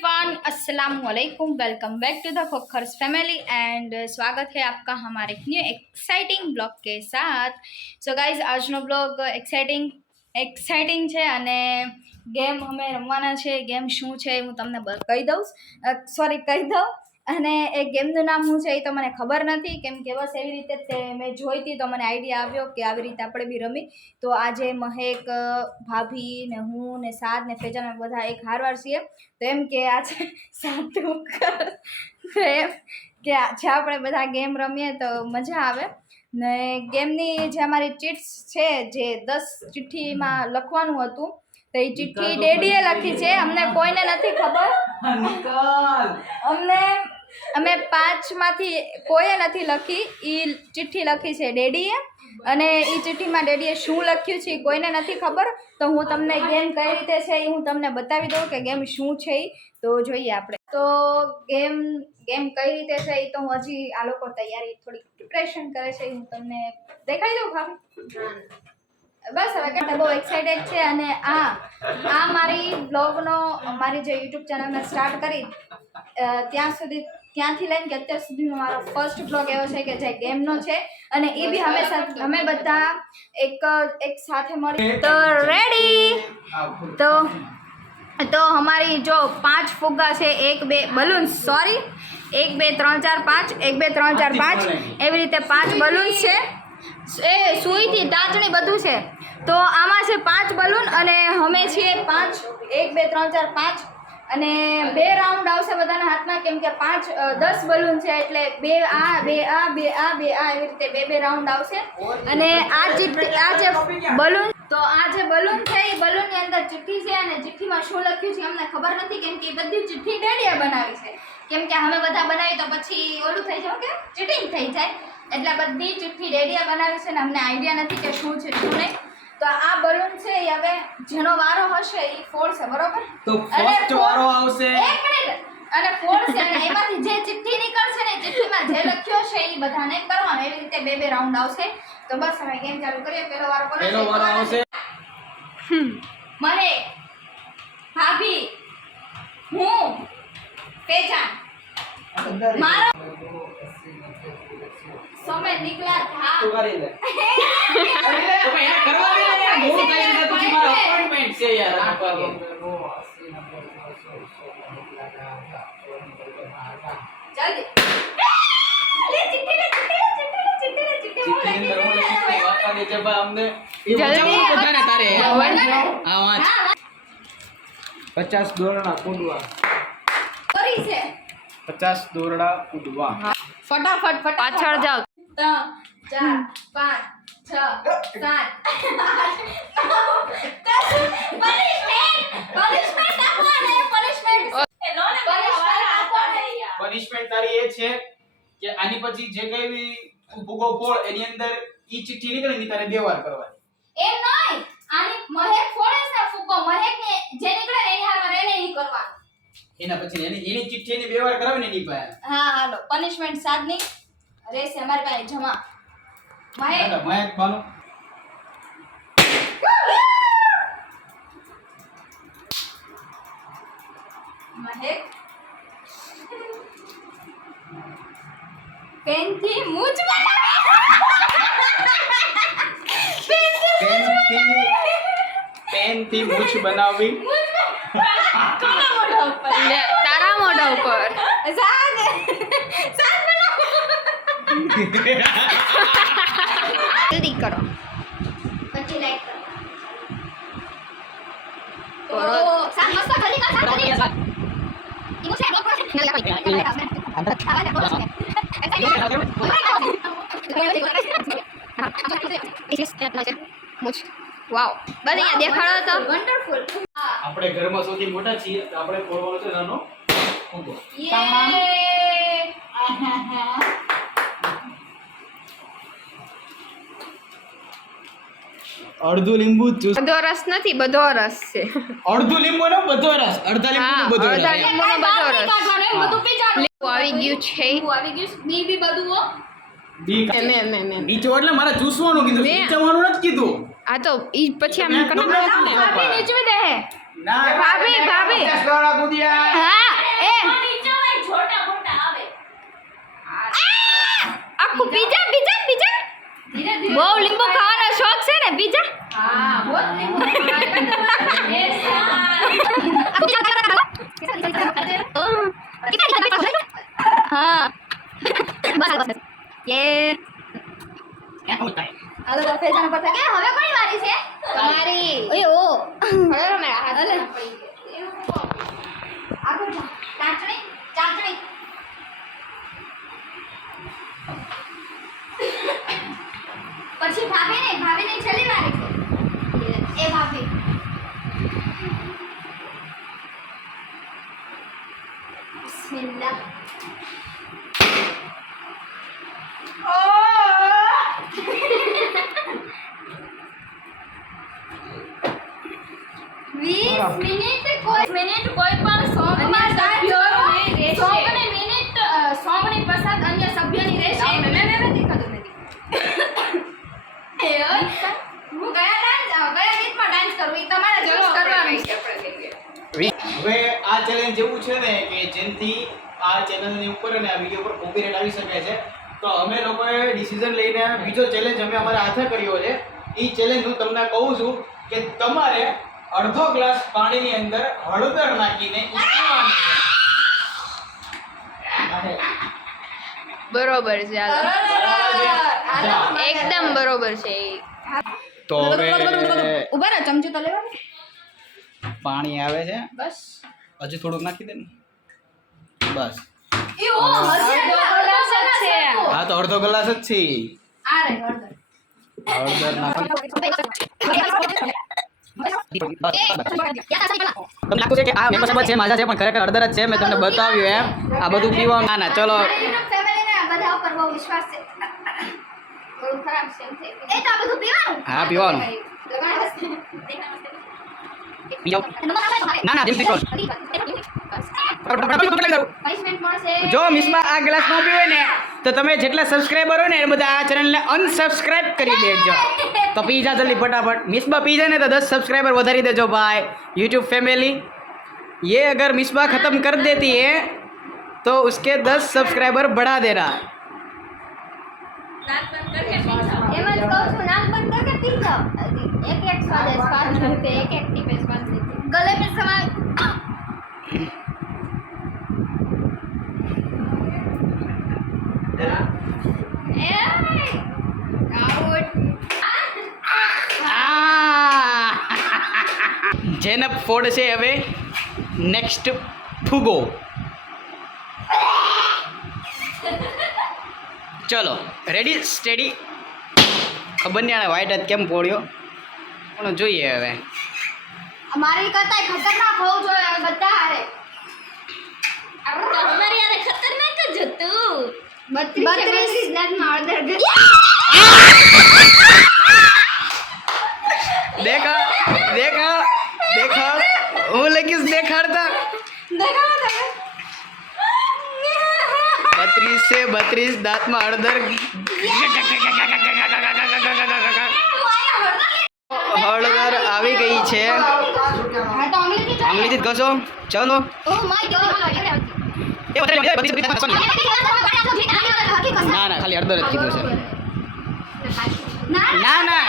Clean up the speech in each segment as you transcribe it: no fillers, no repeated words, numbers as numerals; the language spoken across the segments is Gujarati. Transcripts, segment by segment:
एवरीवन, अस्सलाम वालेकुम। Welcome back to the Khokhar's family and स्वागत है आपका हमारे एक न्यू एक्साइटिंग ब्लॉग के साथ। सो गाइज, આજનો બ્લોગ એક્સાઇટિંગ છે અને ગેમ અમે રમવાના છે। ગેમ શું છે હું તમને કહી દઉં અને એ ગેમનું નામ શું છે એ તો મને ખબર નથી, કેમ કે બસ એવી રીતે તે મેં જોઈ હતી તો મને આઈડિયા આવ્યો કે આવી રીતે આપણે બી રમી। તો આજે મહેક, ભાભી ને હું ને સાદ ને ફેજાન બધા એક હારવાર છીએ, તો એમ કે આજે સાતું તો એમ કે આજે આપણે બધા ગેમ રમીએ તો મજા આવે ને। ગેમની જે અમારી ચીટ્સ છે, જે 10 ચિઠ્ઠીમાં લખવાનું હતું, તો એ ચિઠ્ઠી ડેડીએ લખી છે, અમને કોઈને નથી ખબર। અમે 5 માંથી કોઈએ નથી લખી, એ ચિઠ્ઠી લખી છે ડેડીએ, અને એ ચિઠ્ઠીમાં ડેડીએ શું લખ્યું છે કોઈને નથી ખબર। તો હું તમને ગેમ કઈ રીતે છે એ હું તમને બતાવી દઉં કે ગેમ શું છે એ તો જોઈએ આપણે। તો ગેમ કઈ રીતે છે એ તો હું હજી આ લોકો તૈયારી થોડી પ્રિપરેશન કરે છે, હું તમને દેખાડી દઉં ભાભી। બસ હવે કે બહુ એક્સાઇટેડ છે અને આ મારી બ્લોગનો મારી જે યુટ્યુબ ચેનલ મેં સ્ટાર્ટ કરી ત્યાંથી લઈને કે અત્યાર સુધીનો મારો ફર્સ્ટ બ્લોગ એવો છે કે જે ગેમનો છે, અને એ બી અમે બધા એક સાથે મળી તો રેડી। તો અમારી જો 5 ફુગ્ગા છે, 1 2 બલૂન્સ, સોરી 1 2 3 4 5 1 2 3 4 5 એવી રીતે 5 બલૂન્સ છે, એ સુઈથી ટાંચણી બધું છે। તો આમાં છે 5 બલૂન અને અમે છીએ 5, 1 2 3 4 5 અને 2 રાઉન્ડ આવશે બધાના હાથમાં, કેમ કે 10 બલૂન છે એટલે 2 આ 2 આ 2 આ 2 આ એવી રીતે 2 રાઉન્ડ આવશે। અને આ જે બલૂન છે એ બલૂનની અંદર ચિઠ્ઠી છે, અને ચિઠ્ઠીમાં શું લખ્યું છે અમને ખબર નથી, કેમ કે એ બધી ચિઠ્ઠી ડેડીએ બનાવી છે, કેમ કે અમે બધા બનાવી તો પછી ઓલું થઈ જાય કે ચીટિંગ થઈ જાય, એટલે બધી ચિઠ્ઠી ડેડીએ બનાવી છે ને અમને આઈડિયા નથી કે શું છે શું નહીં। તો આ બલૂન છે એ હવે જેનો વારો હશે એ ફોડશે, બરોબર? તો ફર્સ્ટ વારો આવશે, એક મિનિટ, અને ફોડશે અને એમાંથી જે ચિઠ્ઠી નીકળશે ને ચિઠ્ઠીમાં જે લખ્યો છે એ બધાને કરવાનું, એવી રીતે 2 રાઉન્ડ આવશે। તો બસ હવે ગેમ ચાલુ કરીએ। પહેલો વારો આવશે મને, ભાભી, હું, ફેજાન, મારો समय निकला था तो कर ले तो भाई करवा दे यार, मूड कहीं ना तुम्हारा अपॉइंटमेंट से यार आप आगे जल्दी ले चिट्ठी वाका ने जब हमने ये जल्दी बताना तारे हां वाच 50 દોરડા કૂદવા કરી છે, 50 દોરડા કૂદવા। ફટાફટ પાછળ જાઓ। 3 4 5 6 7 પનિશમેન્ટ તારી એ છે કે આની પછી જે કઈ બી ભૂગો ફોડ એની અંદર ઈ ચિઠ્ઠી નીકળે ની તારે 2 વાર કરવાની। એમ નહીં, આની મહેક ફોડે છે ફૂકો, મહેક ને જે નીકળે એની હારમાં એને ઈ કરવાનું, એના પછી એની ચિઠ્ઠી ની 2 વાર કરાવે ને એની પાસે। હા હાલો, પનિશમેન્ટ સાદની રહેશે અમારી પાસે જમા। મહેક બાનો મહેક પેનથી મૂછ પેનથી મૂછ બનાવી। તારા મોઢા ઉપર સાદ બનાવો, જલ્દી કરો પછી લાઈક કરો। ઓ સાદ મસ્ત જલ્દી કર, સાદ જલ્દી ઈમો છે બ્લોક કરો વાવ, બસ અહીંયા દેખાડો તો વન્ડરફુલ। આપણે ઘરમાં સૌથી મોટા છીએ તો આપણે ફોડવાનો છે નાનો ફૂગો। અડધું લીંબુ જ્યુસ, બધો રસ નથી, બધો રસ છે। અડધું લીંબુ નો બધો રસ, અડધા લીંબુ નો બધો અડધા રસ। લીંબુનો બધો રસ બધું પી જાવ, લીંબુ આવી ગયું છે, આવી ગયું બી બધું હો નીચે એટલે મારે ચૂસવાનું કીધું, નીચેવાનું નથી કીધું। આ તો ઈ પછી આમ ભાભી નીચવી દે, ના ભાભી 50 દોરડા કૂદ્યા। હા આગળ જા. ચાચણી ચાચણી. પછી ભાભીની છેલ્લી વારી છે. એ ભાભી બિસ્મિલ્લાહ. મિનિટ કોઈ પણ સોંગમાં સોંગની મિનિટ સોંગની પસંદ અન્ય સભ્યોની રહેશે. હું કયા ગીતમાં ડાન્સ કરું એ તમારે ચૂઝ કરવાનું છે. હવે આ ચેલેન્જ એવું છે ને કે જેનથી આ ચેનલની ઉપર અને આ વિડીયો પર કોપીરાઇટ આવી શકે છે. તો અમે લોકોએ ડિસિઝન લઈને બીજો ચેલેન્જ અમે અમારા હાથે કર્યો છે. એ ચેલેન્જ હું તમને કહું છું કે તમારે અડધો ગ્લાસ પાણીની અંદર હળદર નાખીને ઈ પીવાનું છે. બરોબર છે હાલો. જા. એકદમ બરોબર છે તો હવે ઉભા રહો, ચમચો તો લેવાનું. પાણી આવે છે, બસ હજુ થોડુંક નાખી દે ને, બસ. હા તો અડધો ગ્લાસ જ છે. આ રે હળદર. હળદર નાખી તમને લાગતું છે કે આ મેમ્બર છે માજા છે પણ ખરેખર હળદર જ છે. મેં તમને બતાવ્યું એમ આ બધું પીવાનું. ના ના ચલો ફેમિલીને બધા ઉપર બહુ વિશ્વાસ છે. થોડું ખરાબ છે એમ થઈ ગયું. એ તો આ બધું પીવાનું. હા પીવાનું. ના ના જેમ પીવાનું. પનિશમેન્ટ મળશે. જો મિસમાં આ ગ્લાસ ન પીવે ને તો તમે જેટલા સબસ્ક્રાઇબર હોય ને એ બધા આ ચેનલને અનસબસ્ક્રાઇબ કરી દેજો. તો પી જા જલ્દી ફટાફટ. મિસબા પી જાય ને તો 10 સब्सक्राइबर વધારી દેજો ભાई यूट्यूब फैमिली. ये अगर मिसबा ख़त्म कर देती है तो उसके 10 सब्सक्राइबर बढ़ा देना. નાક બંધ કરકે પી જાઓ. એમ જ કહું છું, નાક બંધ કરકે પી જાઓ. એક એક સ્વાદ है, स्वाद लेते एक एक टीपे स्वाद लेते गले में समा. જેનપ ફોડ છે હવે નેક્સ્ટ ફુગો. ચલો રેડી સ્ટેડી. ખબર નહીં આને વ્હાઈટ હાથ કેમ પોડ્યો પણ જોઈએ હવે. અમારી કરતા ખતરનાક હોવું જોઈએ બધા હારે. અમારી હારે ખતરનાક જ હતું. 32 દાંતમાં હળદર દેખા દેખા દેખા હું લગીશ દેખાડતા. 32 से 32 દાંતમાં હળદર. હળદર આવી ગઈ છે. અંગ્રેજી ઘસો ચલો. ના ના ખાલી હળદર જ કીધું છે. ના ના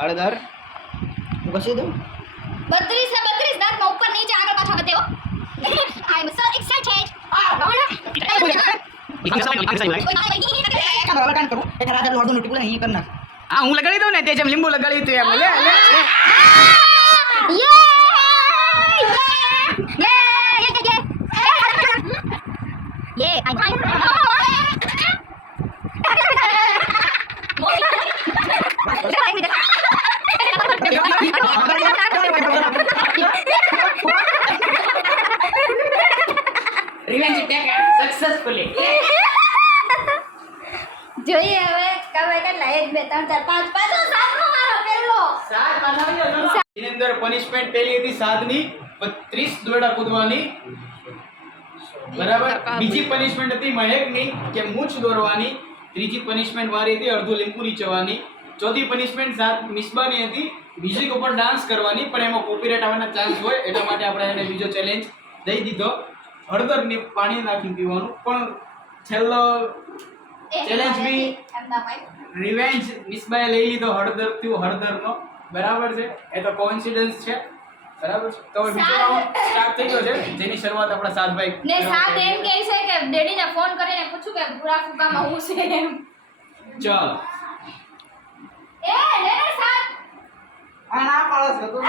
હળદર ઘસી દઉં. 32 से 32 દાંતમાં ઉપર નીચે આગળ પાછળ બધે હો. આઈ એમ સો એક્સાઇટેડ. હા હું લગાડી દઉં ને તે જેમ લીંબુ લગાડ્યું હતું એમ. લે લે લે. Revenge taken successfully. જોઈએ હવે કવે કેટલા 1 2 3 4 5 પાછો સાતમો મારો પહેલો. એની અંદર પનિશમેન્ટ પેલી હતી સાદની 30 દોરડા કૂદવાની. બરાબર. બીજી પનિશમેન્ટ હતી મહેકની કે મૂછ દોરવાની. ત્રીજી પનિશમેન્ટ મારી હતી અડધું લીંબુ નીચવાની. ચોથી પનિશમેન્ટ મિસબાની હતી મ્યુઝિક ઉપર ડાન્સ કરવાની પણ એમાં કોપીરાઇટ આવવાના ચાન્સ હોય એટલા માટે આપણે એને બીજો ચેલેન્જ દઈ દીધો. હળદરની પાણી નાખી પીવાનું. પણ છેલ્લો ચેલેન્જ બી રિવેન્જ મિસબાએ લઈ લીધો હળદરનો. બરાબર છે. એ તો કોઇન્સિડન્સ છે. બરાબર છે. તો બીજો રાઉન્ડ સ્ટાર્ટ થઈ ગયો છે જેની શરૂઆત આપણા સાદભાઈ ને સાત એમ કહે છે કે ડેડીને ફોન કરીને પૂછું કે પૂરા ફુગામાં હું છે એમ. ચાલ આ ના પાડસ કે તું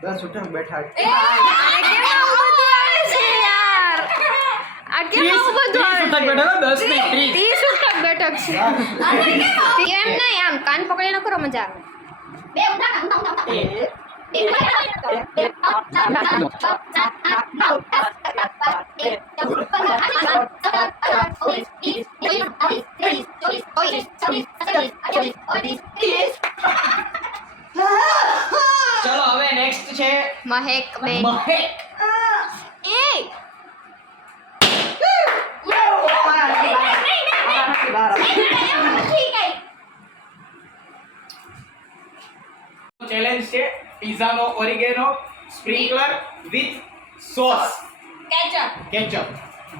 બસ ઉઠો બેઠા આને કેમ આવું બધું આવે છે યાર આ કેમ આવું બધું આવે છે 10 ને 30 30 ઉઠક બેઠક છે એમ નહીં આમ કાન પકડીને કરો મજા આવે બે ચલો હવે નેક્સ્ટ છે મહેક બેન મહેક એ ચેલેન્જ છે પિઝાનો oregano sprinkler with sauce ketchup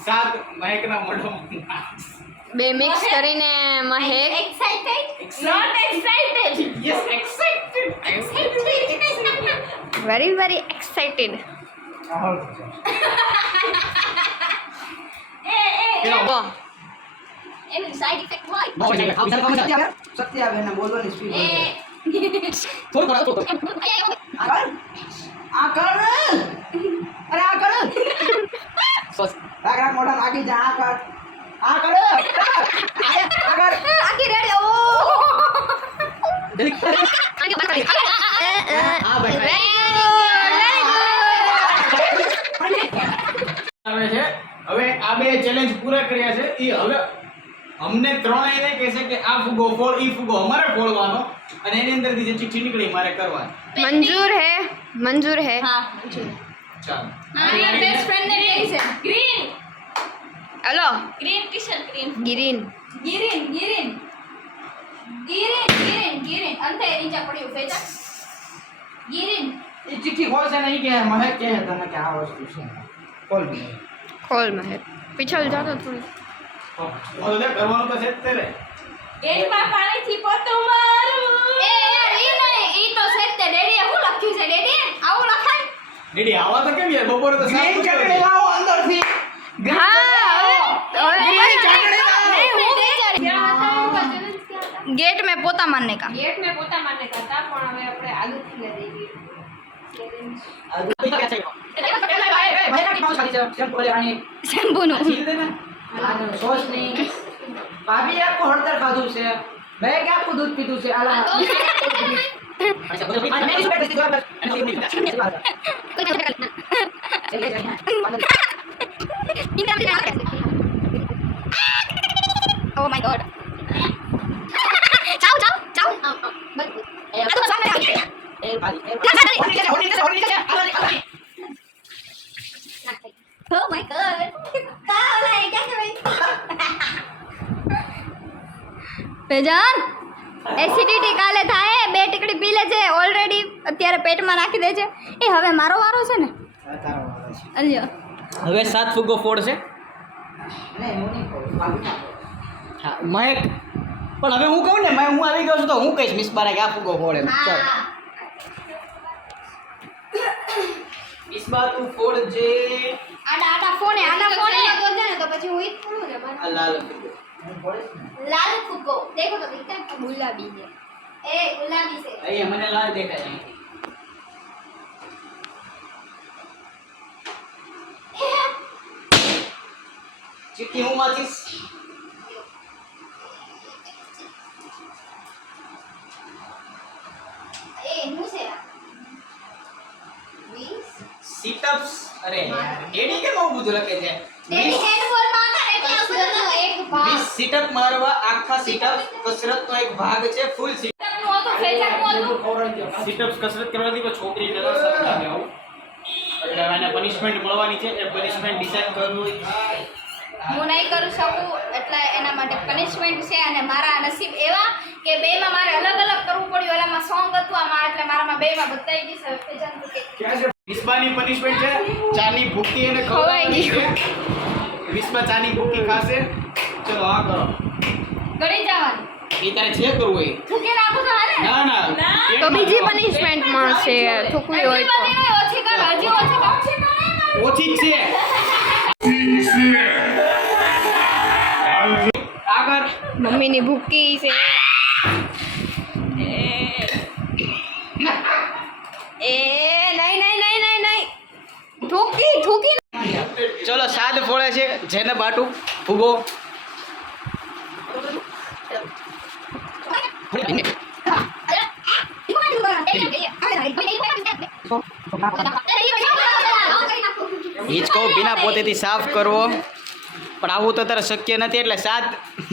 સાત મહેકના મોઢામાં બે મિક્સ કરીને Mahek yes excited very very excited Satya ben બોલવાની સ્પીડ આ કર અરે આ કર સોસ રાગ મોઢા આગી જા આ કર આખી રેડી ઓ આવે છે હવે આ બે ચેલેન્જ પૂરા કર્યા છે ઈ હવે અમને ત્રણેયને કહેશે કે આ ફૂગો ફોડ ઈ ફૂગો અમારે ફોડવાનો અને એની અંદરથી જે ચીઠી નીકળી મારે કરવાની મંજૂર હે હા ચાલો મારી બેસ્ટ ફ્રેન્ડ ને કહી છે green hello green t-shirt green green green અંતે નીચે પડ્યું ફેજા ગીરીન એ ચીઠી ખોલશે નહીં કે મહેક કહે તને કે આ વસ્તુ છે ખોલ ખોલ મહેક પીછળ જાતો થોડી બોલ દે કરવાનું તો છે જ તે રે ગેટમાં પાણીથી પોતું મારું એ યાર ઈ નહીં ઈ તો છે તે ડેડીએ શું લખ્યું છે ડેડી આવું લખાય દીદી આવા તો કેમ યાર બપોરે તો સાફ ચટણી લાવો અંદરથી गेट में पोता मारने का गेट में पोता मारने का था पण હવે આપણે આલુ થી લઈ દેવી શેમ્પુ નું ભાભી આપકો હળદર ખાધું છે મેં કે આપકો દૂધ પીધું છે આલા Oh my god. Chao. Oh my god. બેજાન એસિડિટી કાલે થાય બે ટીકડી પી લે છે ઓલરેડી અત્યારે પેટમાં નાખી દે છે એ હવે મારો વારો છે ને અલ્યો હવે 7 ફુગ્ગો ફોડ છે હા મહેક પણ હવે હું કહું ને હું આવી ગયો છું તો હું કહીશ મિસબાને કે આ ફુગ્ગો ફોડે ચાલ મિસબા તું ફોડ જે આડા ફોને તો છે ને તો પછી હું ઈ થોડું ને આ લાલ ફુગ્ગો લાલ ફુગ્ગો દેખો તો કિतना ગુલાબી है ए गुलाबी से અહીં મને લાલ દેખાય ચીટી હું વાંચીશ ए નું છે 20 સીટઅપ્સ અરે યાર એડી કેમ આવું બધું લખે છે તેની હેન્ડબોલ માં હતા એટલે કસરતનો એક ભાગ 20 સીટઅપ મારવા આખા સીટઅપ કસરતનો એક ભાગ છે ફૂલ સીટઅપ નું હતો ફેજાનું હતું સીટઅપ્સ કસરત કરવાથી કોઈ છોકરી ને સપના ને આવું એટલે એને પનિશમેન્ટ મળવાની છે એ પનિશમેન્ટ ડિસાઈડ કરવું હું નહીં કરી શકું એટલે એના માટે પનિશમેન્ટ છે અને મારા નસીબ એવા કે બેમાં મારે અલગ અલગ કરવું પડ્યું એલામાં સોંગ હતું આમાં એટલે મારામાં બેમાં બતાઈ ગઈ છે ફેજાન કે વિસ્બાની પનિશમેન્ટ છે ચાની ભૂકી એને ખવડાવવાની છે વિસ્બા ચાની ભૂકી ખાશે ચલો આ કરો ગળી જવાનું એ તારે જે કરવું હોય થૂકી નાખું તો હાલે ને? ના તો બીજી પનિશમેન્ટ મળશે થૂકવી હોય તો ઓછી કર હજી ઓછી કર ઓછી જ છે મમ્મીની ભૂકી છે એ નહીં નહીં નહીં નહીં નહીં થૂકી થૂકી ચલો સાદ ફોડે છે જેને બાટું ફૂગો હિંચકો બિના પોતેથી સાફ કરવો પણ આવું તો અત્યારે શક્ય નથી એટલે સાદ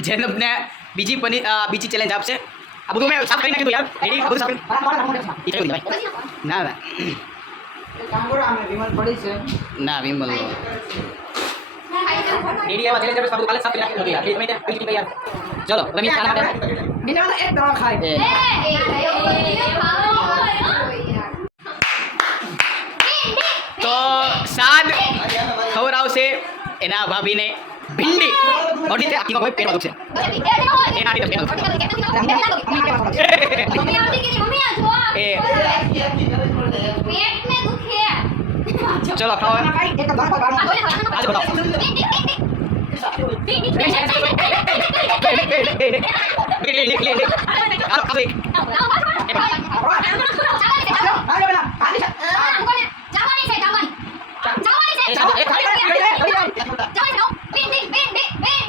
જેનબને બીજી ચેલેન્જ આપશે આ બધું મેં સાફ કરી નાખ્યું યાર રેડી બધું સાફ કરી ના ના ના વિમલ રેડી આવા ચેલેન્જ આપશે બધું કાલે સાફ કરી નાખ્યું યાર તમે ત્યાં બીજી યાર ચલો રમી ખાના માટે બિના એક દવા ખાય તો સાદ ખબર આવશે એના ભાભીને ભીંડી મોટી તે આખી કોઈ પેટમાં દુખશે એના આટી પેટ એ ચલો ખાઓ આજ બનાવો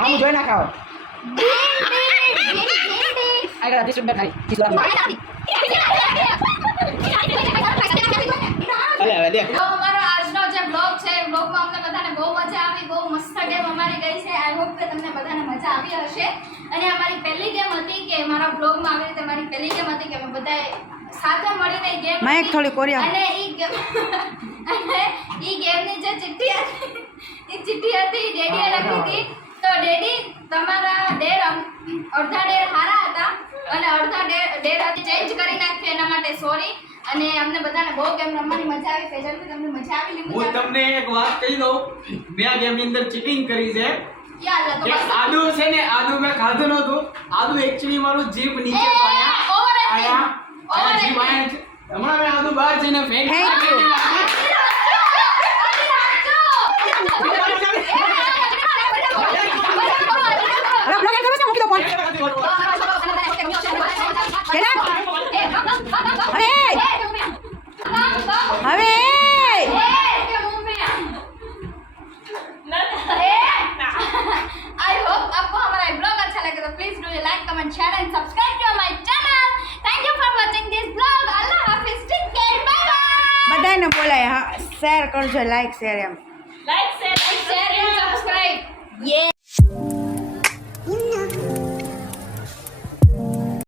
હું જોઈ ના ખાવ તો અમારો આજનો જે બ્લોગ છે એ બ્લોગમાં અમને બધાને બહુ મજા આવી બહુ મસ્ત ગેમ અમારી ગઈ છે આઈ હોપ કે તમને બધાને મજા આવી હશે અને અમારી પહેલી ગેમ હતી કે મારા બ્લોગમાં આવી રીતે મારી પહેલી ગેમ હતી કે અમે બધાએ સાથે મળીને ગેમ માઈક થોડી કોરિયા અને ઈ ગેમની જે ચિઠ્ઠી હતી એ ચિઠ્ઠી હતી ડેડીએ લખી હતી તો ડેડી તમારા ડેર અડધા ડેર હારા હતા અને અડધા ડેર ચેન્જ કરી નાખ્યું એના માટે સોરી અને અમને બધાને બહુ ગેમ રમવાની મજા આવી ફેજલથી તમને મજા આવી લીધું હું તમને એક વાત કહી દઉં મેં આ ગેમની અંદર ચીટિંગ કરી છે યાર કે આદુ છે ને આદુ મેં ખાધું નહોતું આદુ એકચ્યુઅલી મારું જીભ નીચે આયા જીભ આયા છે. હમણાં મેં આદુ બહાર જઈને ફેંક હવે I hope आपको हमारा ब्लॉग अच्छा लगे तो please do like comment share and subscribe to my channel thank you for watching this blog अल्लाह हाफिज टेक केयर बाय बाय બધાને બોલાય હા શેર કરજો લાઈક શેર એમ लाइक शेयर एंड सब्सक्राइब ये